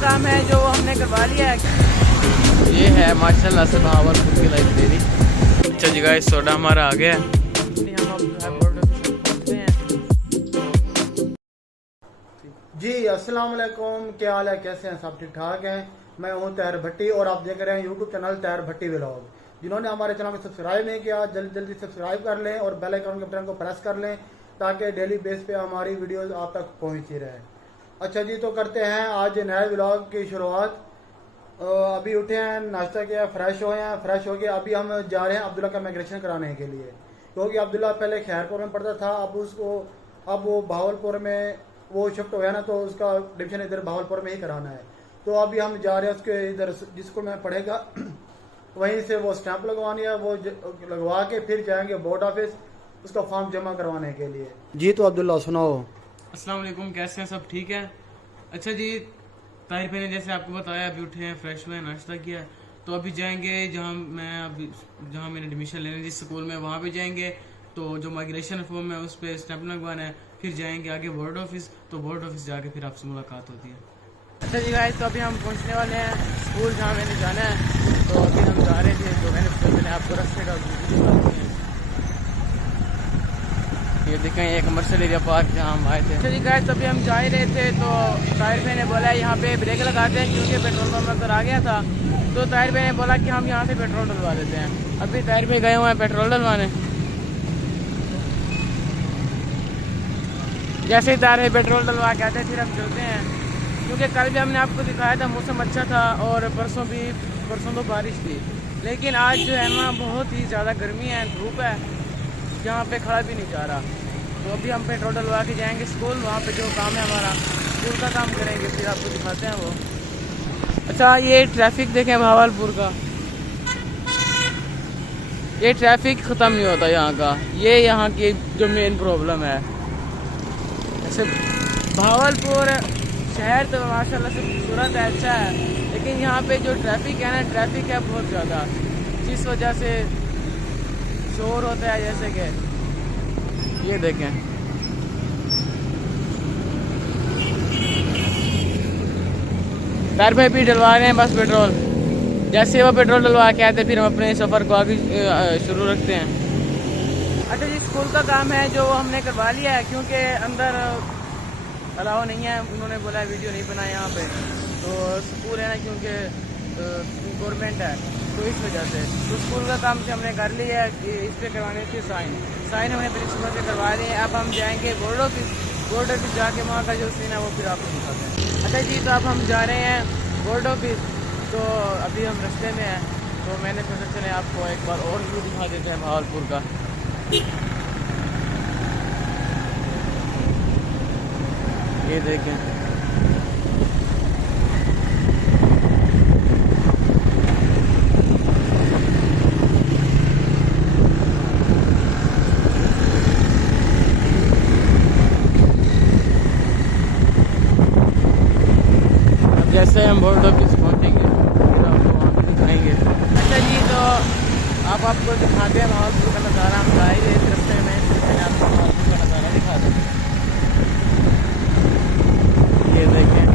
काम है जो हमने करवा लिया है। ये है माशाल्लाह से भावलपुर की लाइब्रेरी। अच्छा जी गाइस, सोडा हमारा आ गया है। हम अब जो है बोर्ड ऑफिस पहुंचते हैं। जी अस्सलाम वालेकुम, क्या हाल है, कैसे हैं सब? ठीक ठाक हैं। मैं हूं ताहिर भट्टी और आप देख रहे हैं यूट्यूब चैनल ताहिर भट्टी व्लॉग। जिन्होंने हमारे चैनल को सब्सक्राइब नहीं किया जल्दी सब्सक्राइब कर लें और बेल आइकन के बटन को प्रेस कर लें ताकि डेली बेस पे हमारी वीडियोस आप तक पहुंचती रहे। अच्छा जी, तो करते हैं आज नए व्लॉग की शुरुआत। अभी उठे हैं, नाश्ता किया, फ्रेश हुए हैं, फ्रेश हो गए। अभी हम जा रहे हैं अब्दुल्ला का माइग्रेशन कराने के लिए, क्योंकि अब्दुल्ला पहले खैरपुर में पढ़ता था, अब वो भावलपुर में वो शिफ्ट हुआ है ना, तो उसका डिवीजन इधर भावलपुर में ही कराना है। तो अभी हम जा रहे हैं उसके इधर जिस स्कूल में पढ़ेगा वहीं से वो स्टैंप लगवानी है, वो लगवा के फिर जाएंगे बोर्ड ऑफिस उसका फॉर्म जमा करवाने के लिए। जी तो अब्दुल्ला सुनाओ। अस्सलाम वालेकुम, कैसे हैं सब? ठीक है। अच्छा जी, ताहिर भाई ने जैसे आपको बताया, अभी उठे हैं, फ्रेश हुए हैं, नाश्ता किया, तो अभी जाएंगे जहाँ मैंने एडमिशन लेना जिस स्कूल में, वहाँ पे जाएंगे। तो जो माइग्रेशन फॉर्म है उस पर स्टैंप लगवाना है, फिर जाएंगे आगे बोर्ड ऑफिस। तो बोर्ड ऑफिस जाके फिर आपसे मुलाकात होती है। अच्छा जी गाइस, तो अभी हम पहुंचने वाले हैं स्कूल जहाँ मैंने जाना है। तो अभी हम जा रहे थे, तो मैंने आपको रास्ते का ये देखें, ये कमर्शियल एरिया पार्क जहाँ हम आए थे। अच्छा जी गाइस, अभी हम जा ही रहे थे तो ताहिर भाई ने बोला यहाँ पे ब्रेक लगाते हैं क्योंकि पेट्रोल पंप नजर आ गया था। तो ताहिर भाई ने बोला कि हम यहाँ से पेट्रोल डलवा देते हैं। अभी ताहिर भाई गए हुए हैं पेट्रोल डलवाने। जैसे ही ताहिर भाई पेट्रोल डलवा के आते फिर हम चलते हैं, क्योंकि कल भी हमने आपको दिखाया था मौसम अच्छा था और परसों तो बारिश थी, लेकिन आज जो है ना बहुत ही ज़्यादा गर्मी है, धूप है, जहाँ पे खड़ा भी नहीं जा रहा। तो अभी हम पेट्रोल डलवा के जाएंगे स्कूल, वहाँ पे जो काम है हमारा स्कूल का काम करेंगे, फिर आपको दिखाते हैं वो। अच्छा, ये ट्रैफिक देखें भावलपुर का, ये ट्रैफिक ख़त्म नहीं होता यहाँ का, ये यहाँ की जो मेन प्रॉब्लम है। ऐसे भावलपुर शहर तो माशाल्लाह से खूबसूरत है, अच्छा है, लेकिन यहाँ पे जो ट्रैफिक है ना, ट्रैफिक है बहुत ज़्यादा, जिस वजह से शोर होता है। जैसे कि ये देखें, ताहिर भाई भी डलवा रहे हैं बस पेट्रोल। जैसे वो पेट्रोल डलवा के आते फिर हम अपने सफ़र को आगे शुरू रखते हैं। अच्छा जी, स्कूल का काम है जो हमने करवा लिया है, क्योंकि अंदर अलाउ नहीं है, उन्होंने बोला वीडियो नहीं बनाए यहाँ पे। तो स्कूल है ना, क्योंकि गवर्नमेंट है, तो इस वजह से तो स्कूल का काम से हमने कर लिया है कि इस पर करवाने थे साइन हमने प्रिंसिपल से करवा लिए। अब हम जाएंगे बोर्ड ऑफिस जाके वहाँ का जो सीन है वो फिर आपको दिखाते हैं। अच्छा जी, तो अब हम जा रहे हैं बोर्ड ऑफिस, तो अभी हम रास्ते में हैं, तो मैंने सोचा चले आपको एक बार और व्यू दिखा देते हैं भावलपुर का। ये देखें, जैसे हम बोर्ड ऑफिस पहुँचेंगे फिर आपको वहाँ पे दिखाएंगे। अच्छा जी, तो आपको दिखाते हैं भावलपुर का नज़ारा। हम जा ही रहे इस रस्ते में, मैंने आपको भावलपुर का नज़ारा दिखा दिया। ये देखें,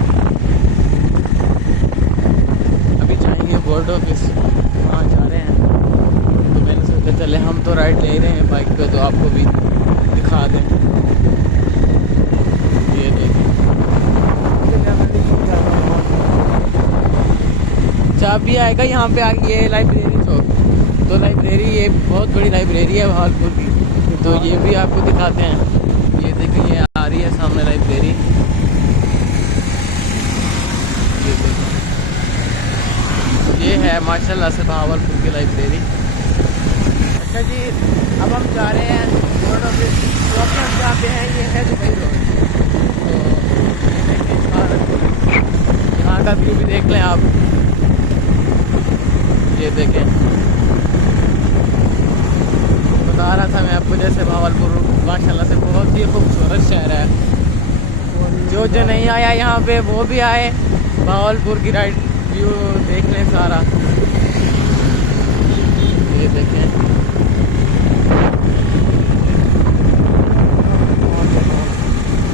अभी जाएंगे बोर्ड ऑफिस, वहाँ जा रहे हैं। तो मैंने सोचा चले हम तो राइड ले रहे हैं बाइक पे, तो आपको भी दिखा दें। ये देखें, चाबी आएगा यहाँ पे आगे, ये लाइब्रेरी चौक। तो लाइब्रेरी, ये बहुत बड़ी लाइब्रेरी है भावलपुर की, तो ये भी आपको दिखाते हैं। ये देखिए, ये आ रही है सामने लाइब्रेरी, ये देखिए, ये है माशाल्लाह से भावलपुर की लाइब्रेरी। अच्छा जी, अब हम जा रहे हैं बोर्ड ऑफिस। तो अभी हम जाते हैं, ये है दुबई रोड। तो यहाँ का व्यू भी देख लें आप, ये देखें। बता रहा था मैं आपको, जैसे भावलपुर माशाल्लाह से बहुत ही खूबसूरत शहर है। जो नहीं आया यहाँ पे वो भी आए, भावलपुर की राइड व्यू देख लें सारा। ये देखें,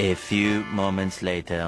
A few moments later.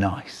Nice.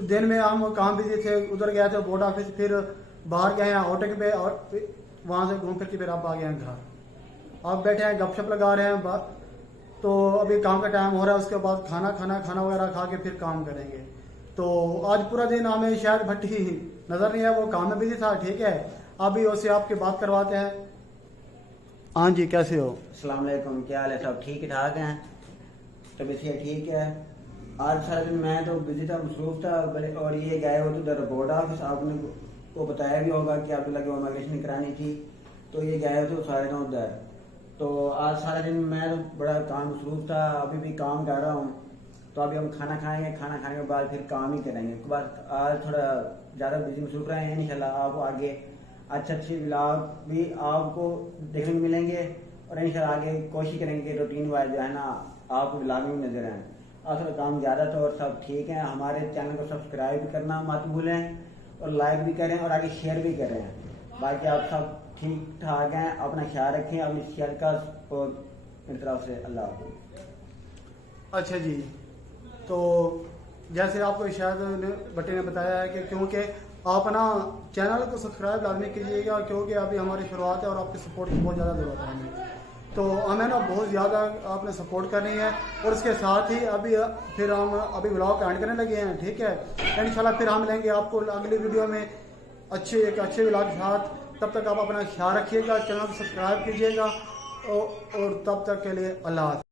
दिन में हम काम बिजी थे, उधर गए थे बोर्ड ऑफिस, फिर बाहर गए हैं आउटिंग पे और वहाँ से घूम फिर के फिर आप आ गए हैं घर। आप बैठे हैं गपशप लगा रहे हैं, तो अभी काम का टाइम हो रहा है, उसके बाद खाना वगैरह खा के फिर काम करेंगे। तो आज पूरा दिन हमें शायद भट्टी नजर नहीं है, वो काम में बिजी था। ठीक है, अभी उससे आपकी बात करवाते हैं। हाँ जी, कैसे हो? अस्सलाम वालेकुम, क्या हाल है? सब ठीक ठाक हैं? तबीयत ठीक है? आज सारा दिन मैं तो बिजी था, मसरूफ था, और ये गए हो तो उधर बोर्ड ऑफिस, आपने को बताया भी होगा कि आपको लगे माइग्रेशन करानी थी, तो ये गए तो सारे दिन उधर। तो आज सारा दिन मैं तो बड़ा काम मसरूफ था, अभी भी काम कर रहा हूँ। तो अभी हम खाना खाएंगे, खाना खाने के बाद फिर काम ही करेंगे। उसके बाद आज थोड़ा ज़्यादा बिजी मसरूफ रहे हैं, इंशाल्लाह आपको आगे अच्छे व्लॉग भी आपको देखने को मिलेंगे, और इंशाल्लाह आगे कोशिश करेंगे रूटीन वाइज जो है ना आपको व्लॉग में नजर आए। आज थोड़ा काम ज़्यादा था और सब ठीक है। हमारे चैनल को सब्सक्राइब भी करना मत भूलें, और लाइक भी करें, और आगे शेयर भी करें। बाकी आप सब ठीक ठाक हैं, अपना ख्याल रखें, अपनी शेयर का, और मेरी तरफ से अल्लाह हाफ़िज़। अच्छा जी, तो जैसे आपको शायद भट्टी ने बताया है कि क्योंकि आप ना चैनल को सब्सक्राइब लाजमी कीजिएगा, क्योंकि अभी हमारी शुरुआत है और आपकी सपोर्ट की बहुत ज़्यादा ज़रूरत है हमें। तो हमें ना बहुत ज़्यादा आपने सपोर्ट करनी है, और उसके साथ ही फिर हम अभी व्लॉग एंड करने लगे हैं। ठीक है, इंशाल्लाह फिर हम मिलेंगे आपको अगली वीडियो में एक अच्छे व्लॉग के साथ। तब तक आप अपना ख्याल रखिएगा, चैनल को सब्सक्राइब कीजिएगा, और तब तक के लिए अल्लाह हाफ़िज़।